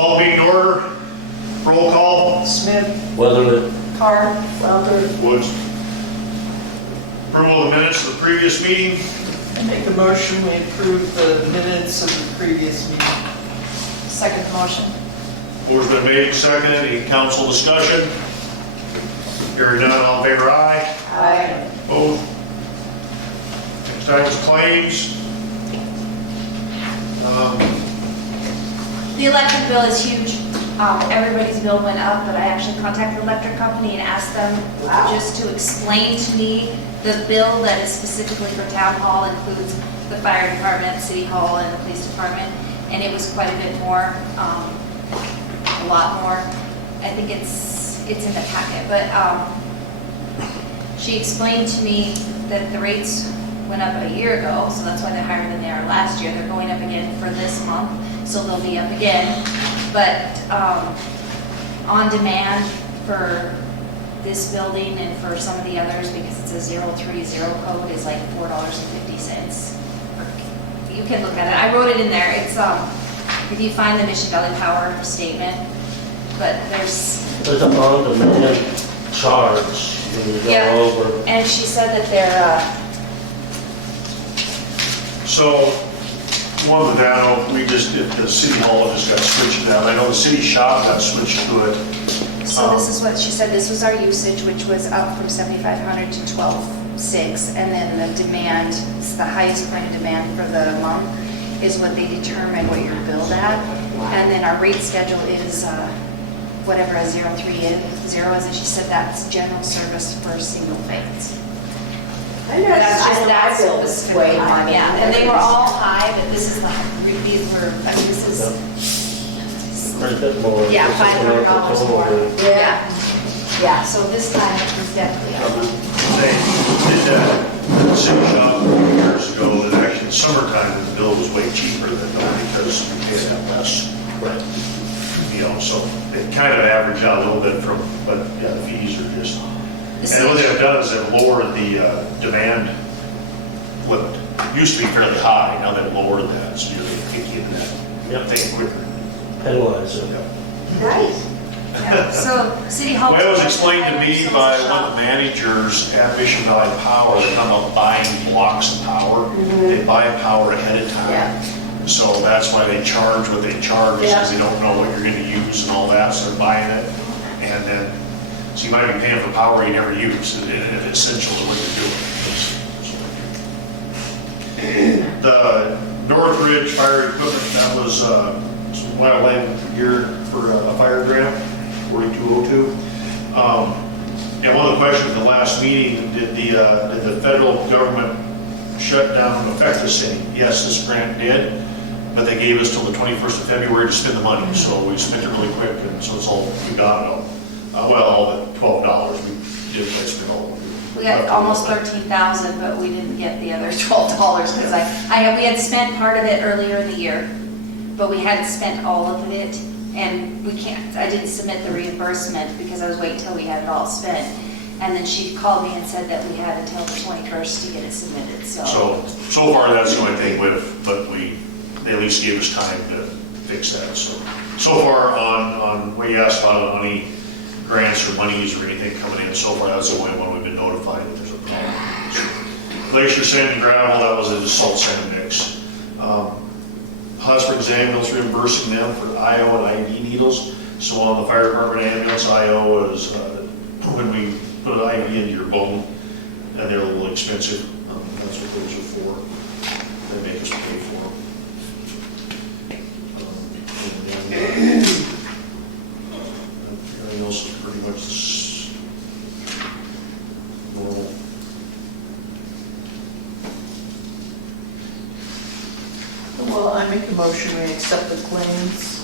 Call meeting to order. Roll call. Smith. Weatherly. Carr. Felder. Woods. Approval of the minutes of the previous meeting. I make a motion, we approve the minutes of the previous meeting. Second motion. Motion's been made, seconded. Any council discussion? Hearing none, all in favor, aye. Aye. Opposed? Next item is claims. The electric bill is huge. Everybody's bill went up, but I actually contacted the electric company and asked them just to explain to me the bill that is specifically for town hall includes the fire department, city hall, and the police department, and it was quite a bit more, a lot more. I think it's in the packet, but she explained to me that the rates went up a year ago, so that's why they're higher than they are last year. They're going up again for this month, so they'll be up again. But on demand for this building and for some of the others, because it's a 030 code, is like $4.50. You can look at it. I wrote it in there. It's if you find the Mission Valley Power statement, but there's There's an on-demand charge when you Yeah. go over. and she said that they're So, one with that, we just did, the city hall just got switched to that. I know the city shop got switched to it. So this is what she said, this was our usage, which was up from 7,500 to 12,600, and then the demand, the highest point of demand for the month is what they determine what you're billed at. And then our rate schedule is whatever a 030 is, and she said that's general service for single phase. That's just that service for way the high. month, yeah, and they were all high, but this is these were, this is, Quite a bit more. yeah, This is $500 another more. total. Yeah. Yeah. So this time it was definitely up. They did that at the city shop a few years ago, and actually in summertime, the bill was way cheaper than that because we paid that less. Right. You know, so it kind of averaged out a little bit from, but yeah, the fees are just, and what they've done is they've lowered the demand limit. It used to be fairly high, now they've lowered that, so you're going to kick in that thing quicker. Penalize it. Nice. Yeah, so City Hall. Well, it was explained to me by one of the managers at Mission Valley Power, they're talking about buying blocks of power. They buy power ahead of time. Yeah. So that's why they charge what they charge, because they don't know what you're gonna use and all that, so they're buying it. And then, so you might be paying for power you never use, if it's essential to what you're doing. The Northridge fire equipment, that was some wildland gear for a fire grant, 4202. Yeah, one of the questions at the last meeting, did the federal government shutdown affect the city? Yes, this grant did, but they gave us till the 21st of February to spend the money, so we spent it really quick, and so it's all, we got it all. Well, all the $12, we didn't quite spend all of it. We got almost 13,000, but we didn't get the other $12 because we had spent part of it earlier in the year, but we hadn't spent all of it, and I didn't submit the reimbursement because I was waiting until we had it all spent. And then she called me and said that we had until the 21st to get it submitted, so. So far, that's the only thing but they at least gave us time to fix that, so far on what you asked about on any grants or monies or anything coming in, so far, that's the only one we've been notified that there's a problem. So, glacier sand and gravel, that was a salt sand mix. Hot Springs Ambulance reimbursing them for IO and IV needles. So on the fire department ambulance, IO is when we put an IV into your bone, and they're a little expensive. That's what those are for. They make us pay for them. Everything else is pretty much normal. Well, I make a motion, we accept the claims.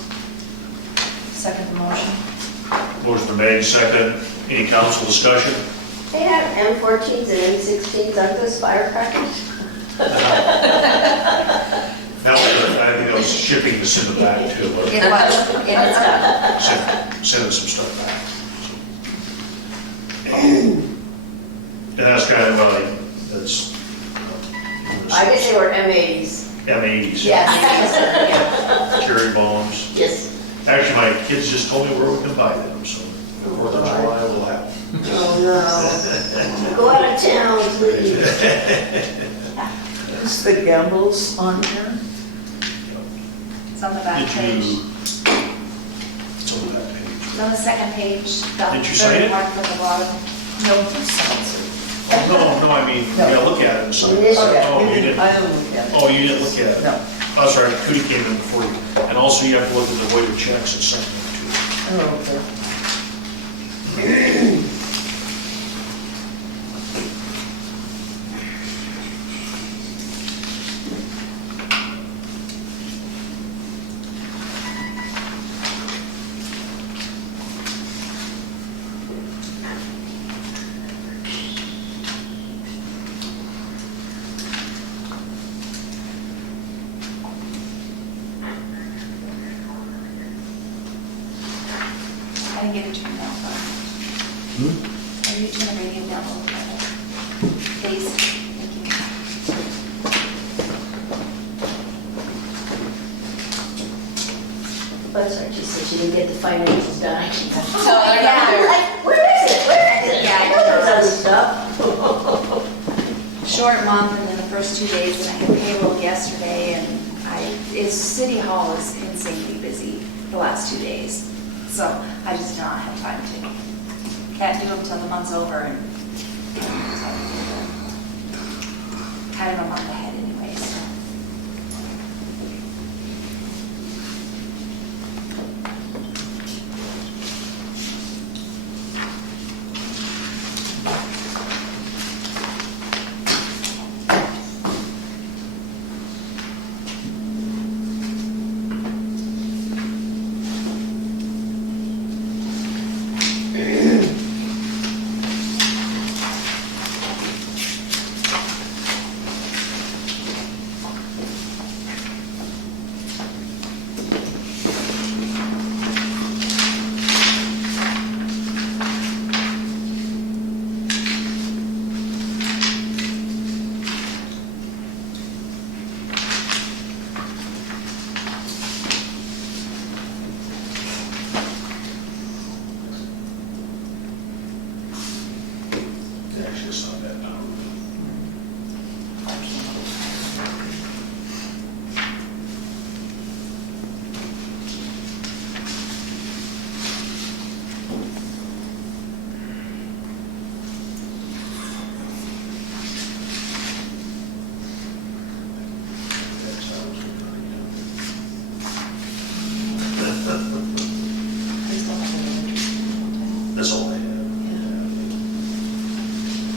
Second motion. Motion been made, second. Any council discussion? They have M14s and M16s, aren't those firecrackers? That was, I think that was shipping this in the back too. It was, and it's done. Sending some stuff back. And that's kind of, that's. I guess they were M80s. M80s. Yeah. Cherry bombs. Yes. Actually, my kids just told me where we can buy them, so the 4th of July we'll have. Oh, no. Go out of town, please. Is the Gambles on here? It's on the back Did page. you? It's on the back page. It's on the second page, the Did you sign third it? mark at the bottom. No, he signs it. No, I mean, No. yeah, look at it. So, Initial. oh, you Okay, didn't. I didn't look at it. Oh, you didn't look at it. No. That's right, Cootie came in before you. And also you have to look at the voided checks and send them to. Oh, okay. I didn't get it turned down, but. Are you turning the radio down a little bit? Please, thank you. That's right, she said she didn't get the financials done. She's like, So they're not there. like, where is it? Where is it? Yeah, I know there's other stuff. Short month and then the first 2 days, and I had payroll yesterday, and City Hall is insanely busy the last 2 days. So I just did not have time to, can't do them till the month's over, and kind of a month ahead anyway, so. Actually, it's not that now. That's all I have.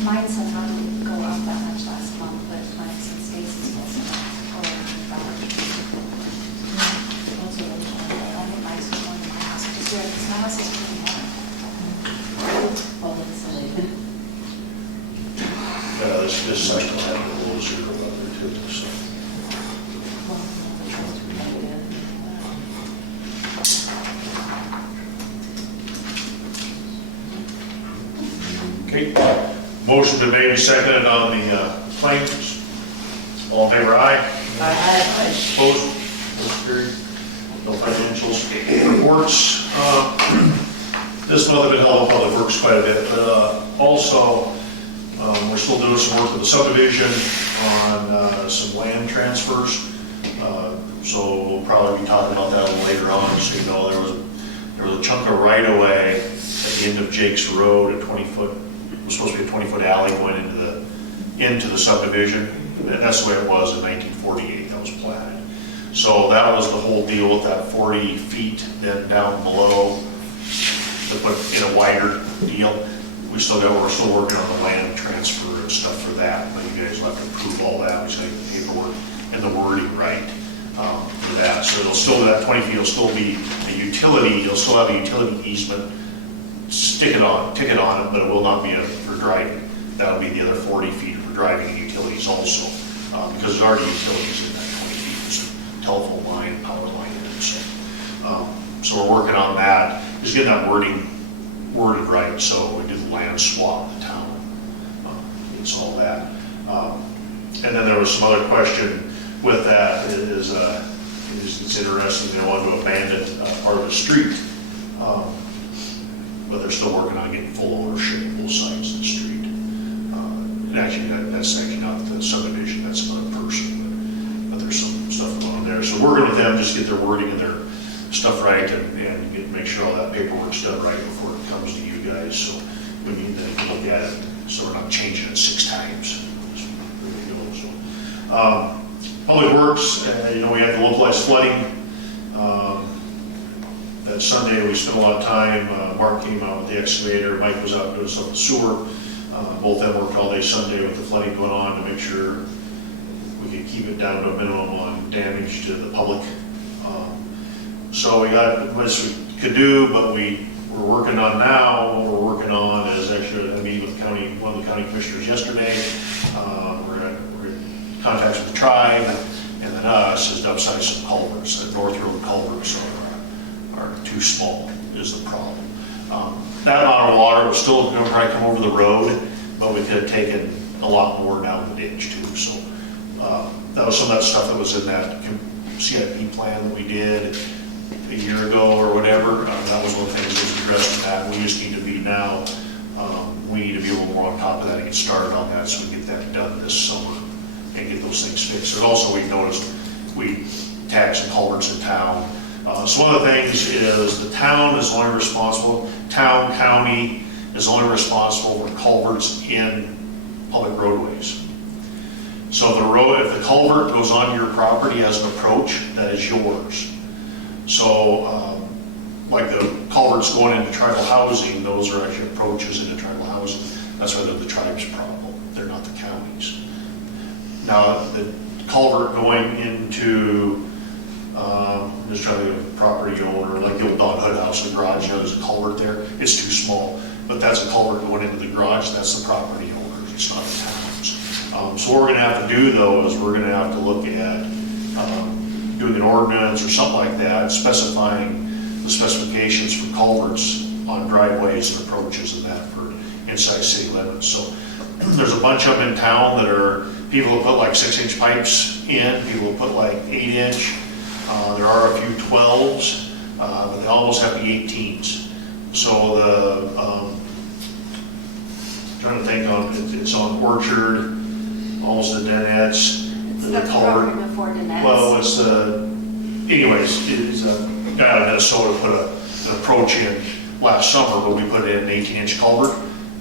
Mine said not to go up that much last month, but mine since Stacy's was over $100. Also, I think mine's was more than my house, which is good, because my house is pretty high. Well, insulated. This cycle had a little zero up there too, so. Okay, motion been made and seconded on the claims. All in favor, aye? Opposed? Motion carried. No financials. Reports. This month I've been held up Public Works quite a bit, but also we're still doing some work with the subdivision on some land transfers. So we'll probably be talking about that a little later on. So you know, there was a chunk of right-of-way at the end of Jake's Road, a 20-foot, it was supposed to be a 20-foot alley going into the subdivision. And that's the way it was in 1948, that was platted. So that was the whole deal with that 40 feet then down below to put in a wider deal. We're still working on the land transfer and stuff for that, but you guys will have to approve all that, we just need the paperwork and the wording right for that. So it'll still, that 20 feet will still be a utility, you'll still have a utility easement, ticket on it, but it will not be for driving. That'll be the other 40 feet for driving and utilities also, because there's already utilities in that 20 feet. There's a telephone line, power line in it, so we're working on that, just getting that worded right, so we do the land swap in the town. It's all that. And then there was some other question with that is, it's interesting, they want to abandon part of the street, but they're still working on getting full ownership of both sides of the street. And actually, that's actually not the subdivision, that's another person, but there's some stuff going on there. So we're going to them, just get their wording and their stuff right, and make sure all that paperwork's done right before it comes to you guys, so we need to look at it, so we're not changing it 6 times. Public Works, we had the localized flooding. That Sunday we spent a lot of time. Mark came out with the excavator. Mike was out doing some of the sewer. Both of them worked all day Sunday with the flooding going on to make sure we could keep it down to a minimum on damage to the public. So we got as much as we could do, but we're working on now. What we're working on is actually I meeting with one of the county commissioners yesterday. We're in contact with the tribe, and then us is to upsize some culverts. The North Road culverts are too small is the problem. That amount of water was still going to probably come over the road, but we could have taken a lot more down the ditch too. So that was some of that stuff that was in that CIP plan that we did a year ago or whatever. That was one of the things that was addressed in that. We just need to be now, we need to be a little more on top of that and get started on that so we can get that done this summer and get those things fixed. And also we noticed we tagged some culverts in town. So one of the things is the town is only responsible, county is only responsible for culverts in public roadways. So if the culvert goes on your property as an approach, that is yours. So like the culverts going into tribal housing, those are actually approaches into tribal housing. That's why they're the tribe's problem. They're not the county's. Now the culvert going into just trying to think of a property owner, like the old Don Hood house, the garage, there's a culvert there. It's too small, but that's a culvert going into the garage. That's the property owner's. It's not the town's. So what we're going to have to do though is we're going to have to look at doing an ordinance or something like that, specifying the specifications for culverts on driveways and approaches and that for inside city limits. So there's a bunch of them in town that are, people will put like 6-inch pipes in, people will put like 8-inch. There are a few 12s, but they almost have to be 18s. So trying to think on, it's on Orchard, almost the Denettes. It's the property before Danette's. Well, it's anyways, it's a guy out of Minnesota put an approach in last summer, but we put in an 18-inch culvert,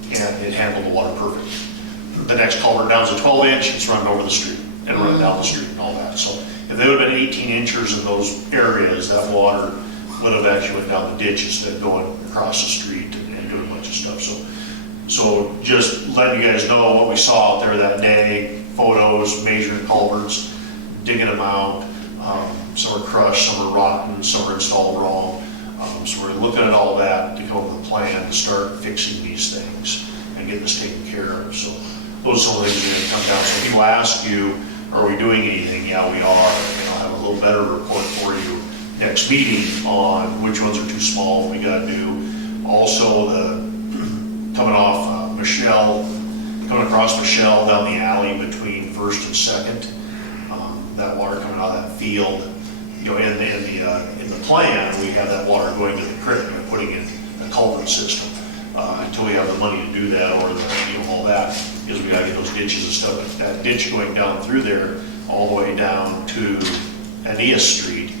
and it handled the water perfect. The next culvert down is a 12-inch, it's running over the street, and running down the street and all that. So if they would have been 18 inches in those areas, that water would have actually went down the ditch instead of going across the street and doing a bunch of stuff. So just letting you guys know what we saw out there that day, photos, measuring culverts, digging them out. Some are crushed, some are rotten, some are installed wrong. So we're looking at all that to come up with a plan to start fixing these things and getting this taken care of. So those are some of the things that are going to come down. So people ask you, are we doing anything? Yeah, we are. And I'll have a little better report for you next meeting on which ones are too small, we got to do. Also, coming off coming across Michelle down the alley between 1st and 2nd, that water coming out of that field, in the plan, we have that water going to the creek and putting in a culvert system. Until we have the money to do that, or all that, is we got to get those ditches and stuff. That ditch going down through there, all the way down to Aeneas Street,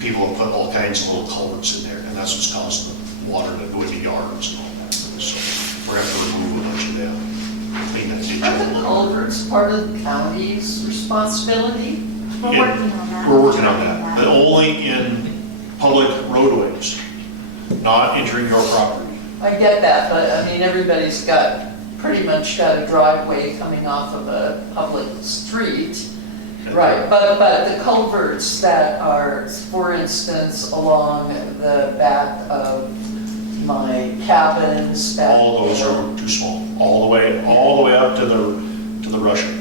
people have put all kinds of little culverts in there, and that's what's causing the water to go into yards and all that. So we're going to have to remove a bunch of them, clean that ditch Are the up. culverts part of the county's responsibility? We're working on that. We're working on that, but only in public roadways, not entering your property. I get that, but I mean, everybody's pretty much got a driveway coming off of a public street. Right, but the culverts that are, for instance, along the back of my cabins. All those are too small, all the way up to the Russian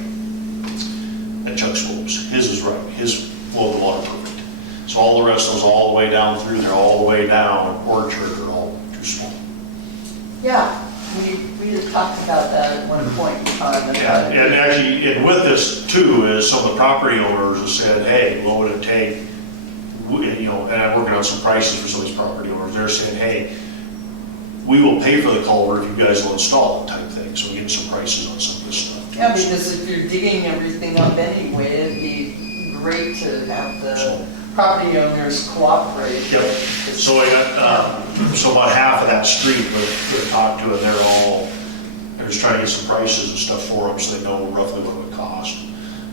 at Chuck Scholes. His is right, his flow of water perfect. So all the rest of those all the way down through there, all the way down Orchard are all too small. Yeah, we had talked about that at one point in time. Yeah, and actually, and with this too, is some of the property owners have said, hey, what would it take and I'm working on some prices for some of these property owners, they're saying, hey, we will pay for the culvert if you guys will install it type thing, so we're getting some prices on some of this stuff. Yeah, because if you're digging everything up anyway, it'd be great to have the property owners cooperate. Yep, so I got, so about half of that street we're talking to, and they're just trying to get some prices and stuff for them, so they know roughly what it would cost.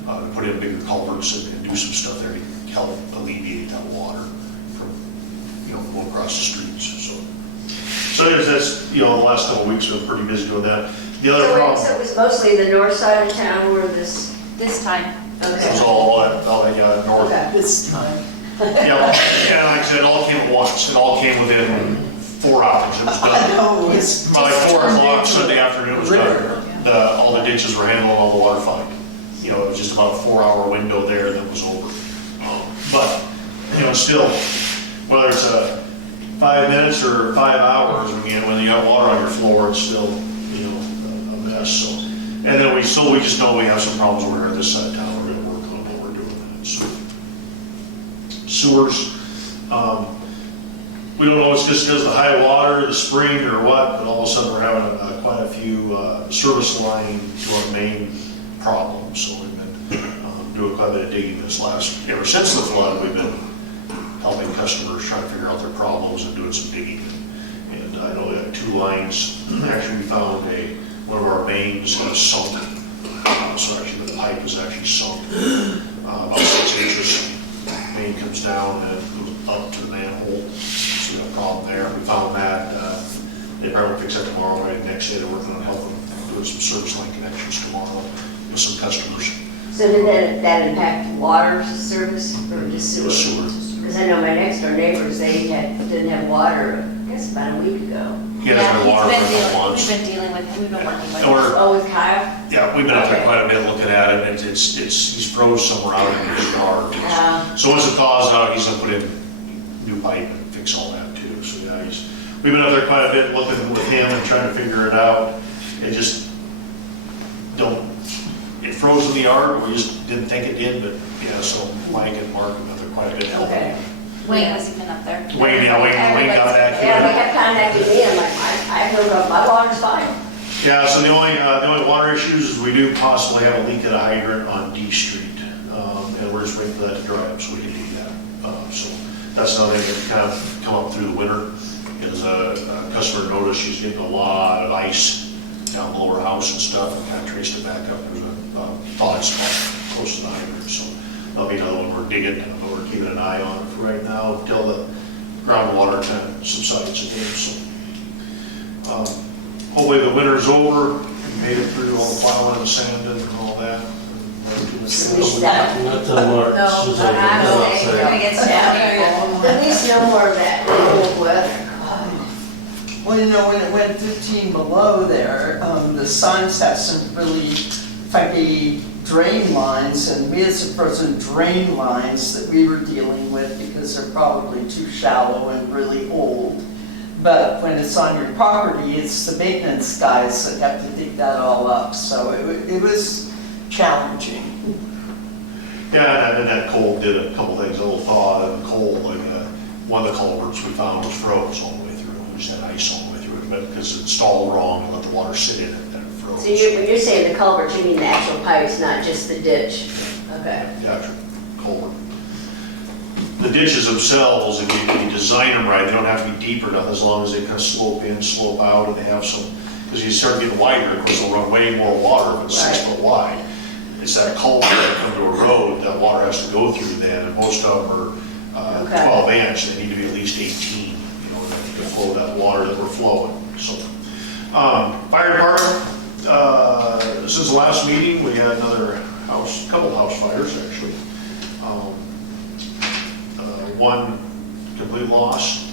To put in bigger culverts and do some stuff there to help alleviate that water from, going across the streets, so that's, the last couple of weeks we've been pretty busy doing that. The other problem. So it was mostly the north side of town where this, time. It was okay. all north. Okay. This time. Yeah, like I said, it all came at once. It all came within 4 hours. It was I done. know, it's By just 4 o'clock turned into Sunday afternoon, it was river. done. All the ditches were handled, all the water fine. It was just about a 4-hour window there, that was over. But, still, whether it's 5 minutes or 5 hours, when you got water on your floor, it's still, a mess. So, and then we just know we have some problems over here on this side of town. We're gonna work on what we're doing. So, sewers, we don't know if it's just because of the high water, the spring, or what, but all of a sudden we're having quite a few service line to our main problems. So we've been doing quite a bit of digging ever since the flood. We've been helping customers try to figure out their problems and doing some digging. And I know we have 2 lines. Actually, we found one of our mains has sunk. So actually the pipe is actually sunk about 6 inches. Main comes down and goes up to the manhole. So we have a problem there. We found that. They probably fix that tomorrow, right? Next day they're working on helping doing some service line connections tomorrow with some customers. So did that impact water service or just sewer? Sewer. Because I know my next door neighbors, they didn't have water, I guess about a week ago. He hasn't had water for a couple months. We've been dealing with him, we've been working with And him. we're, Oh, with Kyle? yeah, we've been out there Okay. quite a bit looking at it, and he's froze somewhere out in his yard. Yeah. So once it thaws out, he's gonna put in new pipe and fix all that too. So yeah, we've been out there quite a bit looking with him and trying to figure it out. It just it froze in the yard, we just didn't think it did, but yeah, so Mike and Mark have been out there quite a bit helping. Okay. Wayne has even up there. Wayne got back Yeah, they here. kept contacting me, I'm like, I hooked up, my water's fine. Yeah, so the only water issues is we do possibly have a leak at a hydrant on D Street. And we're just waiting for that to dry up so we can do that. So that's another thing that kind of come up through the winter is a customer noticed she's getting a lot of ice down below her house and stuff, and kind of traced it back up. There's a thawed spot close to the hydrant, so that'll be another one we're digging, and we're keeping an eye on it for right now until the groundwater kind of subsides again. So hopefully the winter's over, we made it through all the plowing and sanding and all that. Not till March. No, is I'm over. okay. We're gonna get started. At least no more of that cold weather. Well, when it went 15 below there, the signs have some really funky drain lines, and we had some frozen drain lines that we were dealing with because they're probably too shallow and really old. But when it's on your property, it's the maintenance guys that have to dig that all up, so it was challenging. Yeah, and then that cold did a couple things, a little thaw and cold, like one of the culverts we found was froze all the way through. We just had ice all the way through it, but because it stalled wrong and let the water sit in it, then it froze. So when you're saying the culvert, you mean the actual pipes, not just the ditch? Okay. Yeah, culvert. The ditches themselves, if you design them right, they don't have to be deep enough as long as they kind of slope in, slope out, and they have some, because you start getting wider, of course, they'll run way more water if it's 6 foot wide. It's that culvert that come to a road that water has to go through then, and most of them are Okay. 12 inch, they need to be at least 18, to flow that water that we're flowing, so. Fire department, since the last meeting, we had couple house fires actually. One complete loss,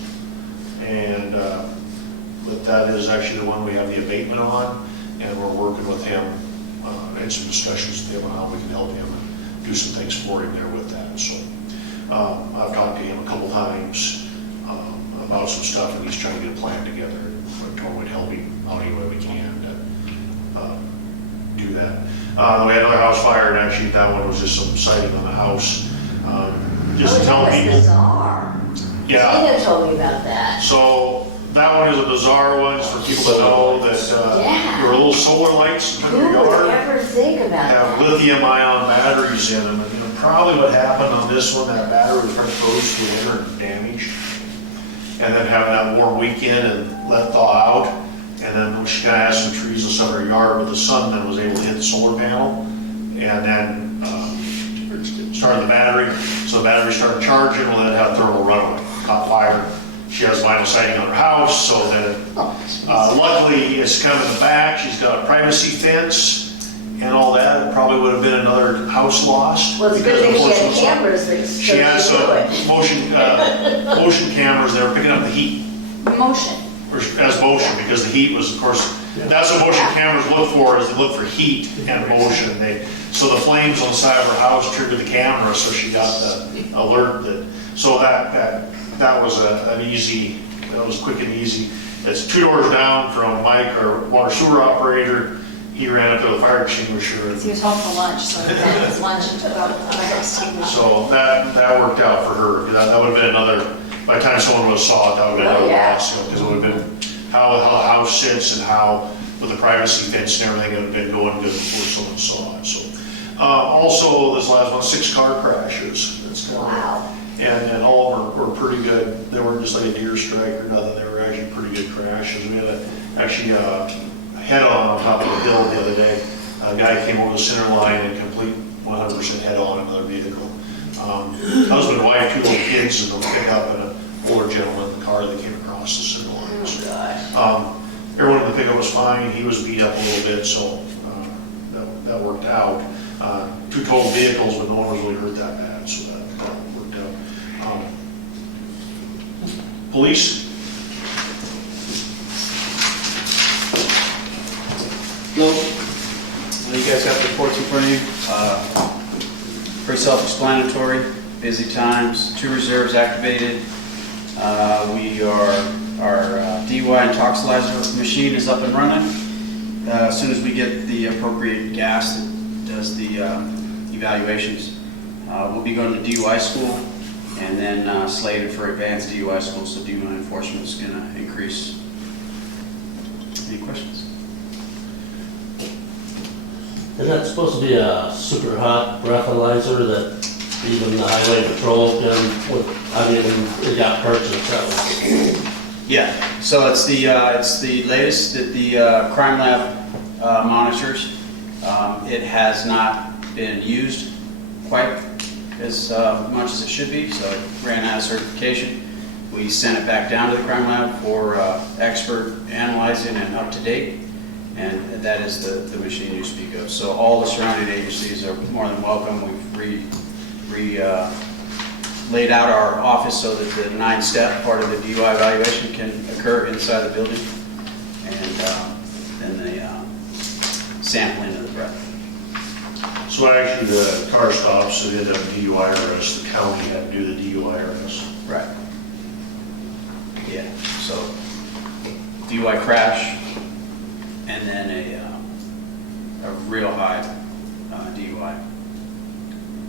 and but that is actually the one we have the abatement on, and we're working with him, and some discussions with him on how we can help him and do some things for him there with that. So I've talked to him a couple times about some stuff, and he's trying to get a plan together. I told him we'd help him out any way we can to do that. We had another house fire, and actually that one was just some siding on the house. Just to tell That was people. bizarre. Yeah. Tina told me about that. So that one is a bizarre one, just for people to know that Yeah. your little solar lights in Who your would yard ever think about have that? lithium-ion batteries in them. And probably what happened on this one, that battery was probably froze through the winter and damaged. And then having that warm weekend and let thaw out. And then she kind of had some trees and stuff in her yard, but the sun then was able to hit the solar panel. And then started the battery. So the battery started charging, well, it had a thermal runaway, caught fire. She has vinyl siding on her house, so then luckily it's kind of in the back. She's got a privacy fence and all that. It probably would have been another house lost. Well, it's a good thing she had because cameras that she has could do it. some motion cameras. They were picking up the heat Motion. as motion, because the heat was, of course, that's what motion cameras look for, is they look for heat and motion. So the flames on the side of her house triggered the camera, so she got the alert that, so that was an easy, that was quick and easy. It's 2 doors down from Mike, our water sewer operator. He ran up to the fire extinguisher. He was home for lunch, so he had his lunch and took out the fire extinguisher. So that worked out for her. That would have been another, by the time someone would have saw it, that would have been Oh, another yeah. loss, because it would have been how the house sits and how, with the privacy fence and everything, it would have been going good before someone saw it, so. Also, this last one, 6 car crashes. That's kind of- Wow. And all of them were pretty good. They weren't just like a deer strike or nothing. They were actually pretty good crashes. We had actually a head-on top of the hill the other day. A guy came over the center line and complete 100% head-on another vehicle. Husband, wife, 2 little kids in the pickup, and an older gentleman in the car that came across the center line. So, Gosh. everyone in the pickup was fine. He was beat up a little bit, so that worked out. 2 total vehicles, but no one was really hurt that bad, so that worked out. Police? No. You guys have the reports in front of you. Pretty self-explanatory, busy times, 2 reserves activated. Our DUI and toxilizer machine is up and running. As soon as we get the appropriate gas that does the evaluations, we'll be going to DUI school and then slated for advanced DUI school, so DUI enforcement is going to increase. Any questions? Isn't that supposed to be a super hot breathalyzer that even the highway patrol can, I mean, it got purchased, that was. Yeah, so it's the latest that the crime lab monitors. It has not been used quite as much as it should be, so it ran out of certification. We sent it back down to the crime lab for expert analyzing and up to date, and that is the machine you speak of. So all the surrounding agencies are more than welcome. We've laid out our office so that the 9-step part of the DUI evaluation can occur inside the building, and then the sampling of the breath. So actually, the car stops, so they had a DUI arrest. The county had to do the DUI arrest. Right. Yeah, so DUI crash, and then a real high DUI.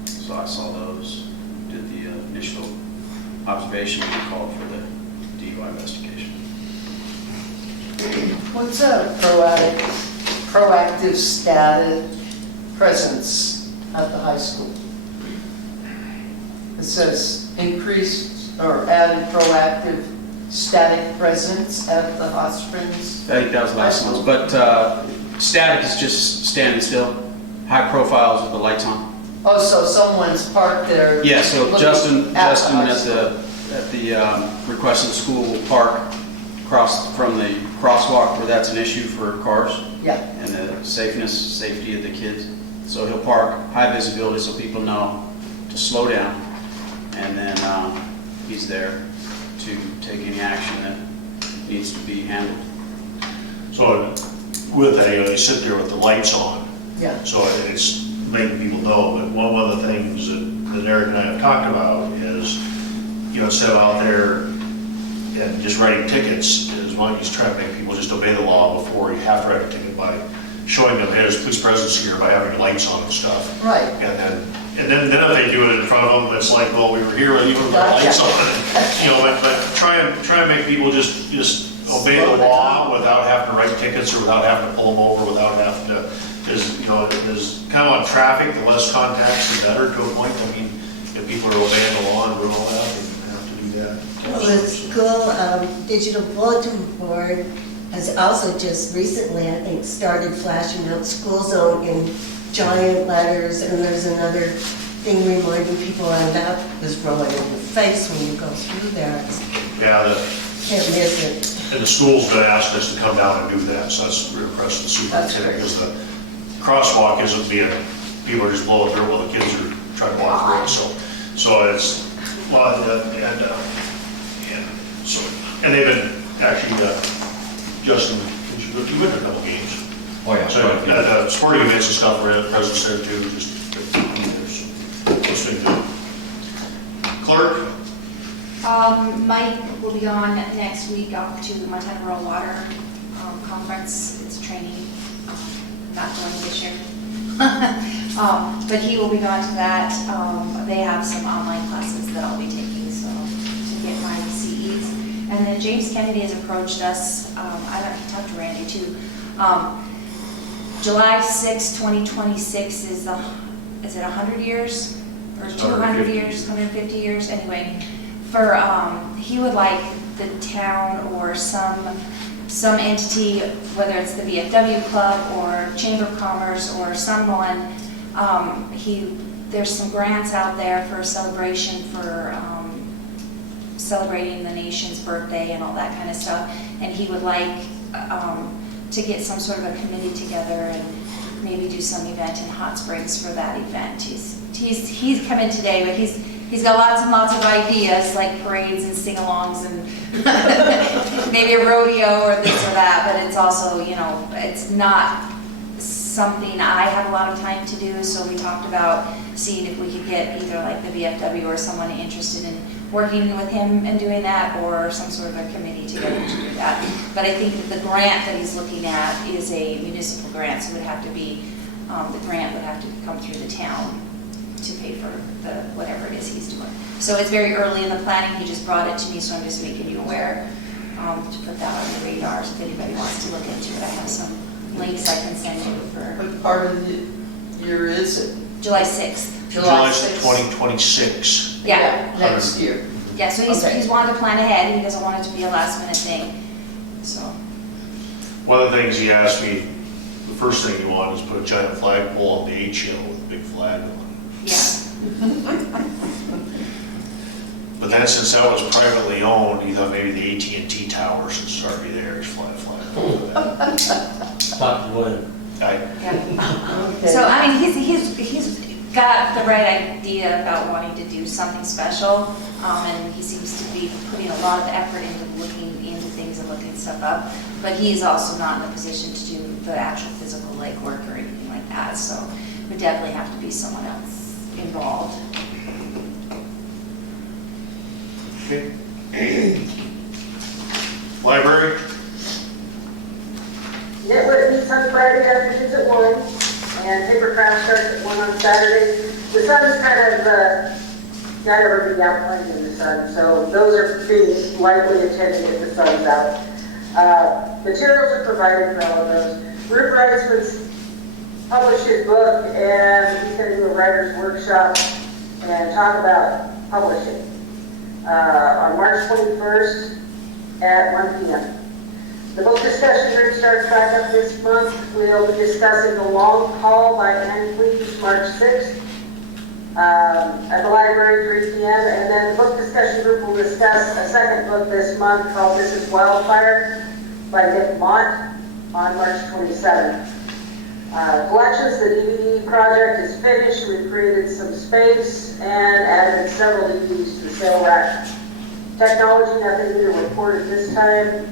So I saw those, did the initial observation and called for the DUI investigation. What's a proactive static presence at the high school? It says increased or added proactive static presence at the hot springs. I think that was last month, but static is just standing still, high profiles with the lights on. Oh, so someone's parked there. Yeah, so looking Justin high at school. the request of the school will park across from the crosswalk where that's an issue for cars Yeah, and the safety of the kids. So he'll park high visibility so people know to slow down, and then he's there to take any action that needs to be handled. So with that, they sit there with the lights on. yeah. So it's making people know. But one of the things that Eric and I have talked about is, instead of out there and just writing tickets, is why he's trying to make people just obey the law before you have to write a ticket by showing them, hey, there's police presence here by having your lights on and stuff. Right. And then And then if they do it in front of them, it's like, well, we were here even with our lights on. You know, but try and make people just obey the law without having to write tickets or without having to pull them over, without having to, because, you know, there's kind of on traffic, the less contacts, the better to a point. I mean, if people are obeying the law and doing all that, they have to do that. Well, the school digital bulletin board has also just recently, I think, started flashing out school zone in giant letters, and there's another thing reminding people, and that is rolling in the face when you go through there. Yeah, Can't miss it. and the school's been asking us to come down and do that, so that's real impressive, the superintendent, because the crosswalk isn't being, people are just blowing through while the kids are trying to walk through it, so it's, well, and they've been actually, Justin, you went to a couple games. Oh, yeah. So, at sporting events and stuff, we're at presence there too, just, it's been good. Clerk? Mike will be on next week off to the Montana Rural Water Conference. It's training, not going this year. But he will be gone to that. They have some online classes that I'll be taking, so to get my CEs. And then James Kennedy has approached us. I don't know, talked to Randy too. July 6, 2026 is it 100 years? Or 200 years, 150 years, anyway. For, he would like the town or some entity, whether it's the VFW club or Chamber of Commerce or someone, there's some grants out there for a celebration for celebrating the nation's birthday and all that kind of stuff. And he would like to get some sort of a committee together and maybe do some event in Hot Springs for that event. He's come in today, but he's got lots and lots of ideas, like parades and sing-alongs and maybe a rodeo or this or that, but it's also, you know, it's not something I have a lot of time to do, so we talked about seeing if we could get either like the VFW or someone interested in working with him and doing that, or some sort of a committee together to do that. But I think that the grant that he's looking at is a municipal grant, so it would have to be, the grant would have to come through the town to pay for the whatever it is he's doing. So it's very early in the planning. He just brought it to me, so I'm just making you aware to put that on the radar if anybody wants to look into it. I have some links I can send you for What part of the year is it? July 6th. July 6th? 2026. Yeah. Next year. Yeah, so he's wanted to plan ahead. He doesn't want it to be a last minute thing. So. One of the things he asked me, the first thing he wanted is put a giant flagpole on the H-hill with a big flag on it. Yeah. But then since that was privately owned, he thought maybe the AT&T tower should start be there, just fly a flag over that. Talk to Glenn. Yeah. Okay. So, I mean, he's got the right idea about wanting to do something special, and he seems to be putting a lot of effort into looking into things and looking stuff up, but he's also not in a position to do the actual physical legwork or anything like that, so it would definitely have to be someone else involved. Okay. Library? Network meets on Friday afternoons at 1, and paper craft starts at 1 on Saturday. The sun's kind of not ever be out playing in the sun, so those are being lightly attended if the sun's out. Materials are provided for all of those. Rupert Reisman's published his book, and he's going to do a writer's workshop and talk about publishing on March 21st at 1 p.m. The book discussion group starts back up this month. We'll be discussing The Long Haul by Anne Cleese, March 6th at the library, 3 p.m. And then the book discussion group will discuss a second book this month called This Is Wildfire by Nick Mott on March 27th. Collections, the DVD project is finished. We've created some space and added several DVDs to the sale rack. Technology, nothing new to report at this time.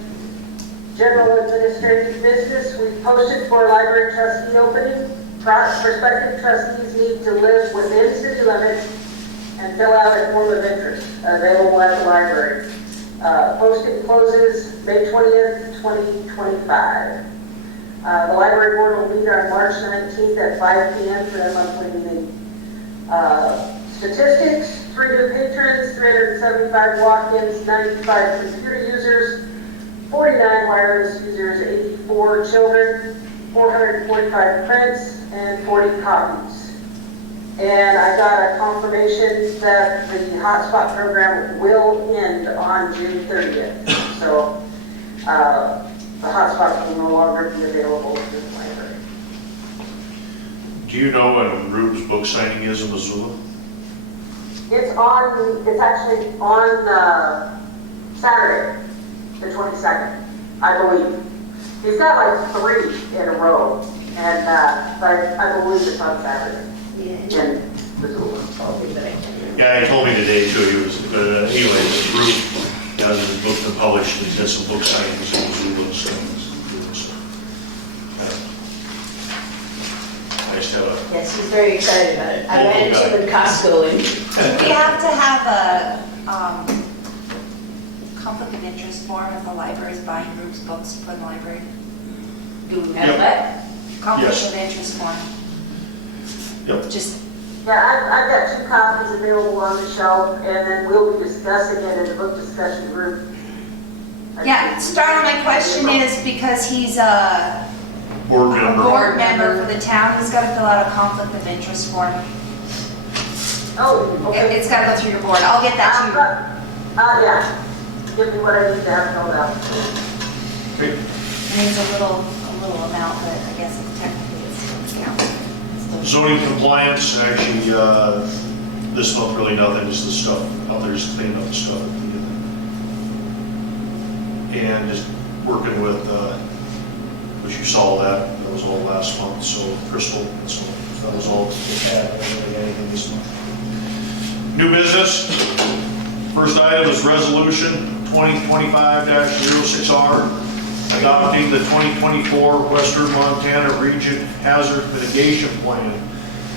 General administrative business, we posted for a library trustee opening. Prospective trustees need to live within city limits and fill out a form of interest available at the library. Posting closes May 20th, 2025. The library board will meet on March 19th at 5 p.m. for their monthly meeting. Statistics, 3 new patrons, 375 walk-ins, 95 computer users, 49 wireless users, 84 children, 445 prints, and 40 copies. And I got a confirmation that the hotspot program will end on June 30th. So the hotspots will no longer be available to the library. Do you know when Rube's book signing is in Missoula? It's actually on Saturday, the 22nd, I believe. He's got like 3 in a row, and I believe it's on Saturday in Missoula. Yeah, he told me today too, he was, anyway, Rube has his book been published, he's got some book signings in Missoula and stuff. So, nice to have a, Yes, he's very excited about it. I ran into him in Costco and We have to have a conflict of interest form if the library is buying groups books for the library. do we have that? Conflict Yes. of interest form. yep. Just, Yeah, I've got 2 copies available on the shelf, and then we'll be discussing it in the book discussion group. yeah, Star, my question is, because he's a Board member. board member for the town, he's gotta fill out a conflict of interest form. Oh, okay. It's gotta go through your board. I'll get that to you. Yeah. Give me what I need to have filled out. Okay. I mean, it's a little amount, but I guess it's technically it's counts. Zoning compliance, actually, this month really nothing, just the stuff out there, just cleaning up the stuff. And just working with, which you saw that was all last month, so Crystal, so that was all, anything this month. New business, first item is resolution 2025-06R, adopting the 2024 Western Montana Region Hazard Mitigation Plan.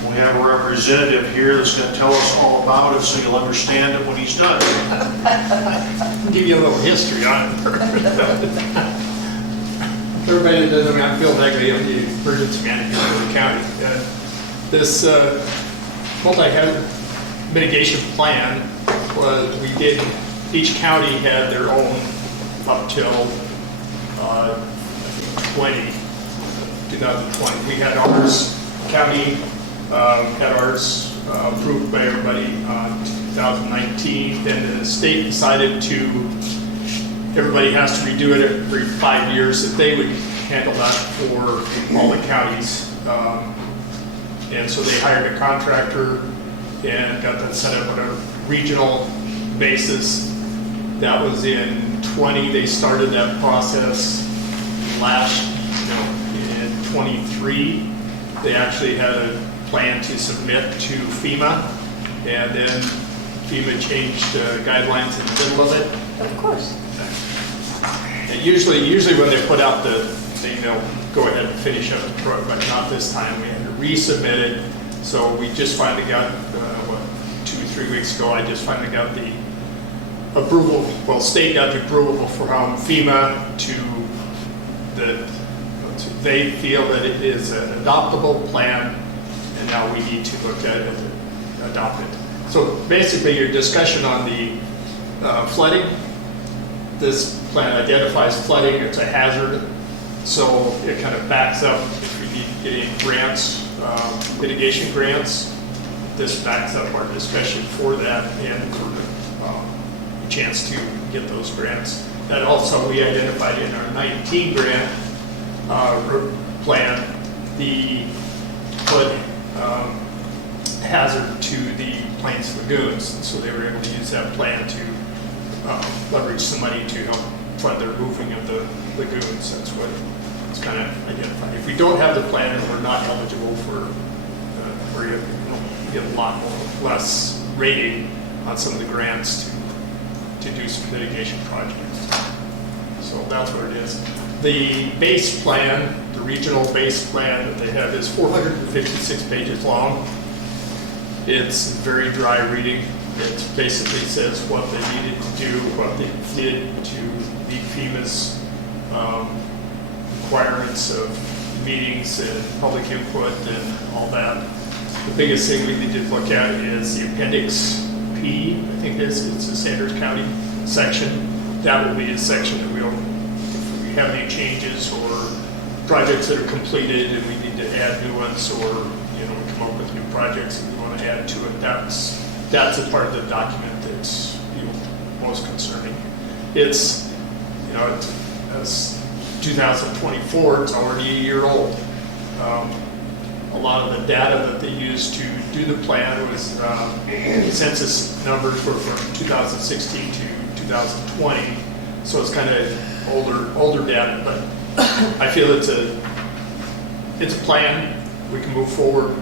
We have a representative here that's going to tell us all about it, so you'll understand it when he's done. I'll give you a little history on it. Everybody that doesn't know, I'm Phil Negley, I'm the emergency manager for the county. This multi-hazard mitigation plan was, each county had their own up till 2020. We had ours, county had ours approved by everybody in 2019. Then the state decided everybody has to redo it every 5 years, that they would handle that for all the counties. And so they hired a contractor and got that set up on a regional basis. That was in 20. They started that process in 23. They actually had a plan to submit to FEMA, and then FEMA changed guidelines in the middle of it. Of course. And usually when they put out the thing, they'll go ahead and finish up the program, but not this time. We had to resubmit it. So we just finally got, 2 or 3 weeks ago, I just finally got the approval, well, state got the approval from FEMA they feel that it is an adoptable plan, and now we need to look at it and adopt it. So basically your discussion on the flooding, this plan identifies flooding, it's a hazard, so it kind of backs up if we need to get any grants, mitigation grants. This backs up our discussion for that and for the chance to get those grants. That also we identified in our 19 grant plan, the flood hazard to the Plains Lagoons. And so they were able to use that plan to leverage some money to help fund the roofing of the lagoons. That's what it's kind of identified. If we don't have the plan, we're not eligible for, you get a lot less rating on some of the grants to do some mitigation projects. So that's what it is. The base plan, the regional base plan that they have is 456 pages long. It's very dry reading. It basically says what they needed to do, what they did to meet FEMA's requirements of meetings and public input and all that. The biggest thing we need to look at is the Appendix P, I think it's the Sanders County section. That will be a section that we'll, if we have any changes or projects that are completed and we need to add new ones, or, you know, we come up with new projects that we want to add to it, that's a part of the document that's, you know, most concerning. It's, you know, it's 2024, it's already a year old. A lot of the data that they used to do the plan was census numbers were from 2016 to 2020, so it's kind of older data, but I feel it's a plan. We can move forward,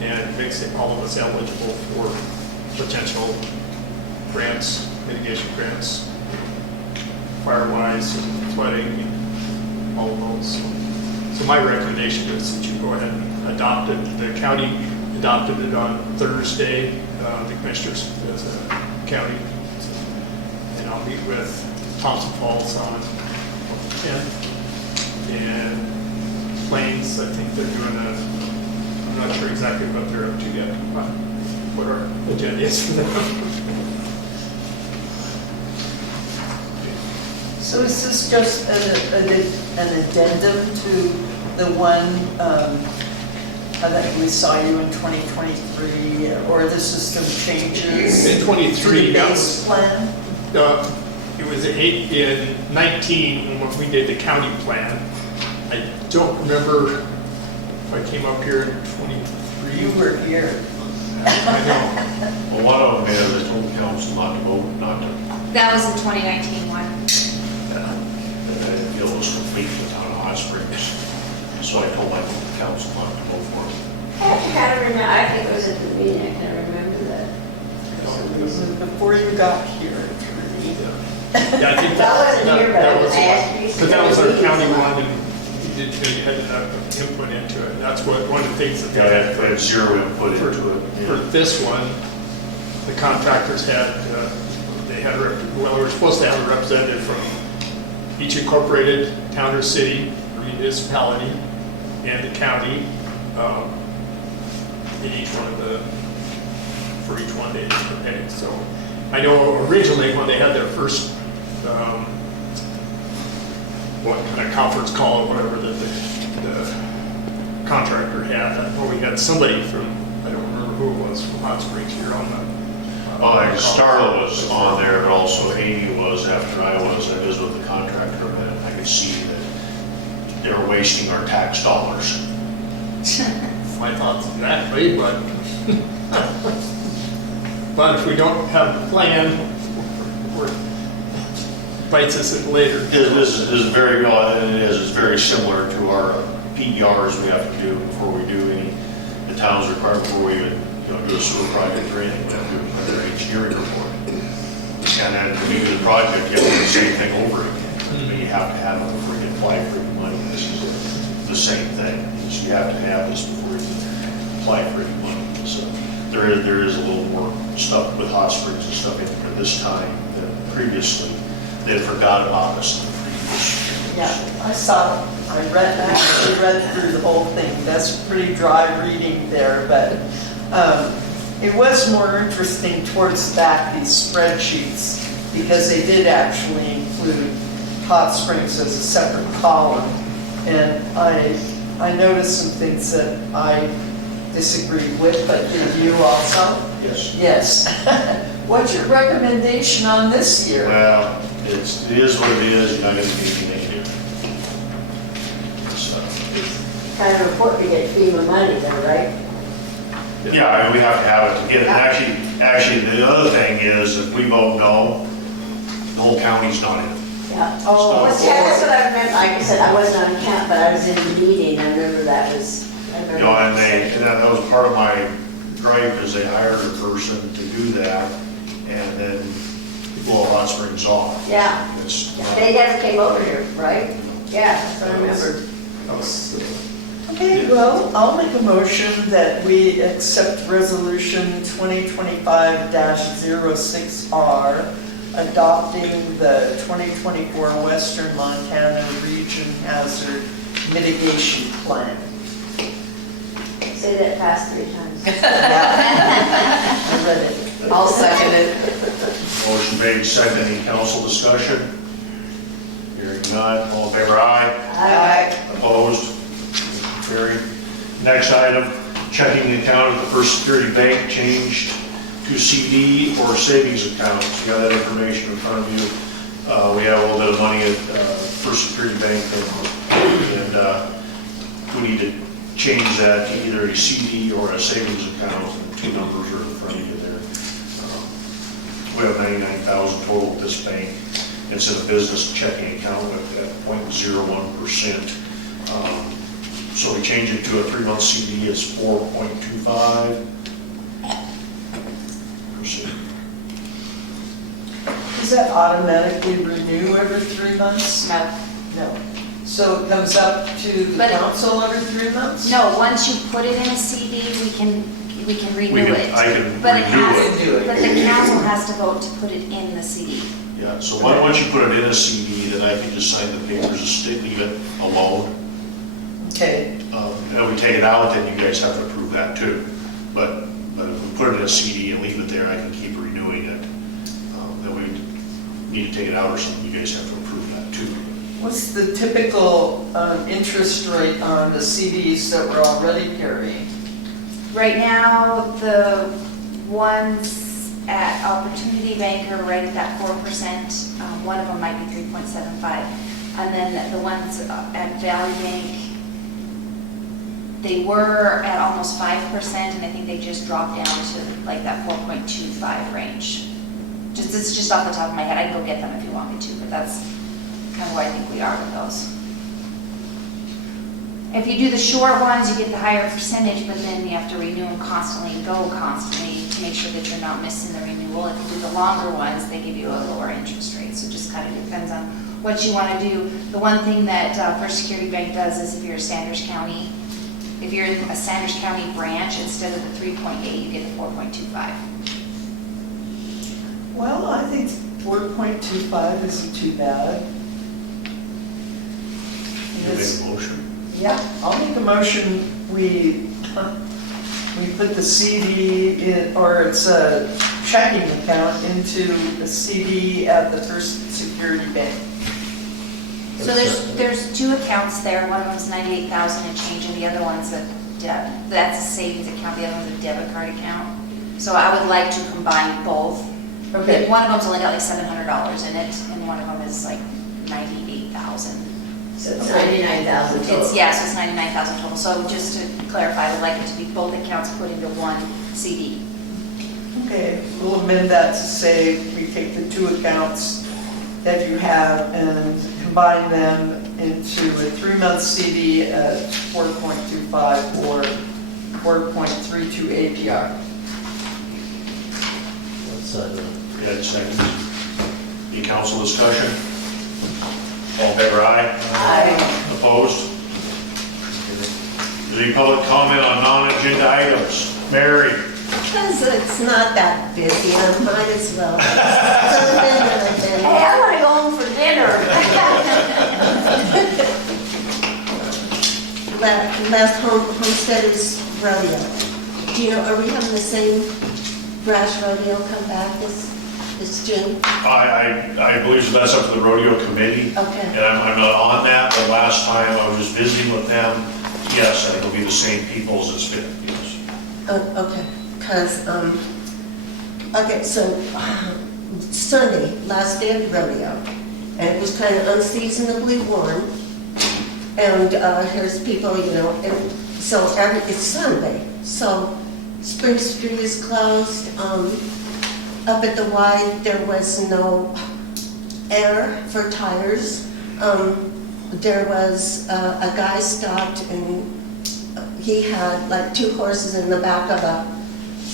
and it makes all of us eligible for potential grants, mitigation grants, fire-wise, flooding, all of those. So my recommendation is that you go ahead and adopt it. The county adopted it on Thursday, the commissioners as a county. And I'll meet with Thompson Falls on the 10th. And Plains, I think they're doing I'm not sure exactly what they're up to yet, but what our agenda is for them. So is this just an addendum to the one, I think we saw you in 2023, or this is some changes? In 23, to the that base was, plan? it was in 19 when we did the county plan. I don't remember if I came up here in 23. You were here. I know. Well, one of them is, I told the council not to vote, not to, That was the 2019 one. I didn't feel it was complete with the town of Hot Springs. So I told my council not to vote for it. I kind of remember, I think it was at the meeting, I kind of remember that. For some This reason. is before you got here, Attorney. Yeah, I think I wasn't here, but that was, I asked you. but that was our county one, and you had input into it. That's what, one of the things that Yeah, they I had had zero input into it. for Yeah. this one, the contractors had, they were supposed to have a representative from each incorporated town or city or municipality and the county in each one of for each one they paid. So I know originally when they had their first, what kind of conference call or whatever that the contractor had, well, we had somebody from, I don't remember who it was, from Hot Springs here on the. Like Starla was on there, but also Amy was after I was. I visited with the contractor, and I could see that they were wasting our tax dollars. My thoughts exactly, but but if we don't have a plan, it bites us later. This is very, it's very similar to our PERs we have to do before we do any, the towns require before we even, do a sewer project or anything, we have to do another engineering report. And then to do the project, you have to do the same thing over again. I mean, you have to have it before you can apply for the money. This is the same thing. So you have to have this before you can apply for any money. So there is a little more stuff with hot springs and stuff in there this time than previously. They forgot about us in the previous. Yeah, I saw, I actually read through the whole thing. That's pretty dry reading there, but it was more interesting towards the back, these spreadsheets, because they did actually include hot springs as a separate column. And I noticed some things that I disagreed with, but did you also? Yes. Yes. What's your recommendation on this year? Well, it is what it is. You're not going to do anything new. So, Kind of report to get FEMA money though, right? yeah, I mean, we have to have it to get it. Actually, the other thing is, if we vote no, the whole county's not in it. Yeah. Oh, Well, yeah, that's what I remember, like I said, I wasn't on count, but I was in the meeting, I remember that was. I remember And that was part of my gripe, is they hired a person to do that, and then blow Hot Springs off. Yeah. It's They never came over here, right? Yeah, that's what I remember. Okay, well, I'll make a motion that we accept resolution 2025-06R, adopting the 2024 Western Montana Region Hazard Mitigation Plan. Say that fast 3 times. I read it. I'll second it. Motion made, second, any council discussion? Hearing none, all in favor, aye. Aye. Opposed? Motion carried. Next item, checking account at the First Security Bank changed to CD or savings account. You got that information in front of you. We have a little bit of money at First Security Bank, and we need to change that to either a CD or a savings account. And 2 numbers are in front of you there. We have 99,000 total at this bank. It's in a business checking account at 0.01%. So we change it to a 3-month CD, it's 4.25%. Does that automatically renew every 3 months? No. No. So it comes up to the But- council every 3 months? No, once you put it in a CD, we can renew it. I can But it renew has- it. Do it. But the council has to vote to put it in the CD. Yeah, so once you put it in a CD, then I can just sign the papers and leave it alone. Okay, And we take it out, then you guys have to approve that too. But if we put it in a CD and leave it there, I can keep renewing it. Then we need to take it out or something, you guys have to approve that too. what's the typical interest rate on the CDs that we're already carrying? Right now, the ones at Opportunity Bank are right at that 4%. One of them might be 3.75. And then the ones at Valley Bank, they were at almost 5%, and I think they just dropped down to like that 4.25 range. It's just off the top of my head. I can go get them if you want me to, but that's kind of where I think we are with those. If you do the short ones, you get the higher percentage, but then you have to renew them constantly and go constantly to make sure that you're not missing the renewal. If you do the longer ones, they give you a lower interest rate, so it just kind of depends on what you want to do. The one thing that First Security Bank does is if you're Sanders County, if you're in a Sanders County branch, instead of the 3.8, you get the 4.25. Well, I think 4.25 isn't too bad. You make a motion? Yeah, I'll make a motion, we put the CD in, or it's a checking account into the CD at the First Security Bank. So there's 2 accounts there. One of them's 98,000 and change, and the other one's that's a savings account. The other one's a debit card account. So I would like to combine both. Okay. One of them's only got like $700 in it, and one of them is like 98,000. So it's 99,000 total. So it's 99,000 total. So just to clarify, I would like it to be both accounts put into one CD. Okay, we'll amend that to say we take the 2 accounts that you have and combine them into a 3-month CD at 4.25 or 4.32 APR. We had seconds. Any council discussion? All in favor, aye. Aye. Opposed? Is there any public comment on non-agenda items? Mary? Because it's not that busy, I might as well. Hey, I want to go home for dinner. Last homesteaders rodeo. Do you know, are we having the same brash rodeo come back this June? I believe so. That's up to the rodeo committee. Okay. And I'm not on that, but last time I was just visiting with them, yes, I think it'll be the same people as it's been, yes. Okay, because, okay, so Sunday, last day of the rodeo, and it was kind of unseasonably warm, and here's people, you know, and so it's Sunday, so Spring Street is closed. Up at the Y, there was no air for tires. There was a guy stopped and he had like 2 horses in the back of a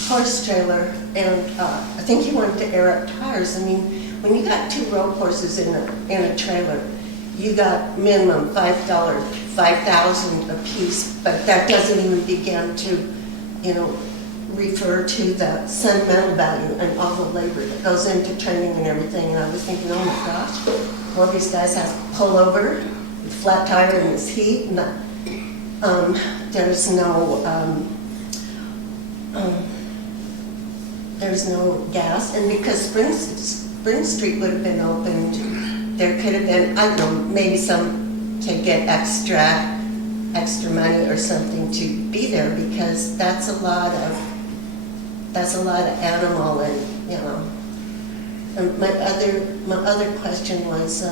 horse trailer, and I think he wanted to air up tires. I mean, when you got 2 rope horses in a trailer, you got minimum $5,000 a piece, but that doesn't even begin to, you know, refer to the sentimental value and all the labor that goes into training and everything. And I was thinking, oh my gosh, well, these guys have to pull over, flat tire in this heat, and there's no there's no gas, and because Spring Street would have been opened, there could have been, I don't know, maybe some to get extra money or something to be there, because that's a lot of animal, and, you know. And my other question was,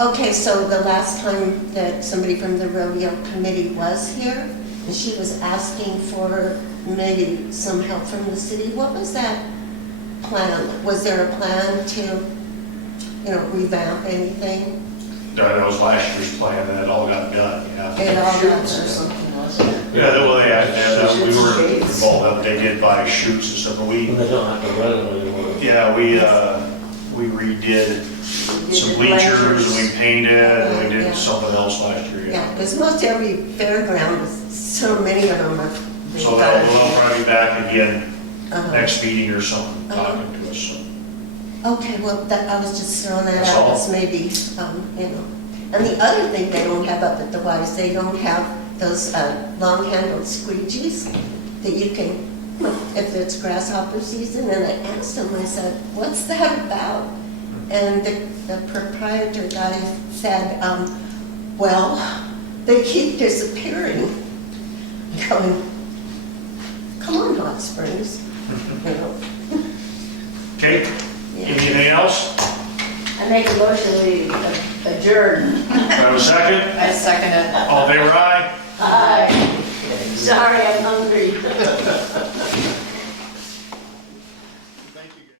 okay, so the last time that somebody from the rodeo committee was here, and she was asking for maybe some help from the city, what was that plan? Was there a plan to, you know, revamp anything? That was last year's plan, and it all got done, yeah. It all got Shoots or done. something, wasn't it? Yeah, well, they had, we were Shades. involved, they did buy shoots and stuff, but And they don't have to rent them anymore. yeah, we redid some did bleachers, and we bleachers. painted, and we Yeah. did something else last year, Yeah, because most every fairground, so many of them are. So they'll probably be back again Uh-huh. next meeting or something, Uh-huh. talking to us, so. Okay, well, I was just throwing that That's out all. as maybe, you know. And the other thing they don't have up at the Y is they don't have those long-handled squeegees that you can, if it's grasshopper season, and I asked them, I said, what's that about? And the proprietor guy said, well, they keep disappearing. Going, come on, Hot Springs, you know. Okay, Yeah. anything else? I make a motion, we adjourn. Do I have a second? I second it. All in favor, aye? Aye. Sorry, I'm hungry.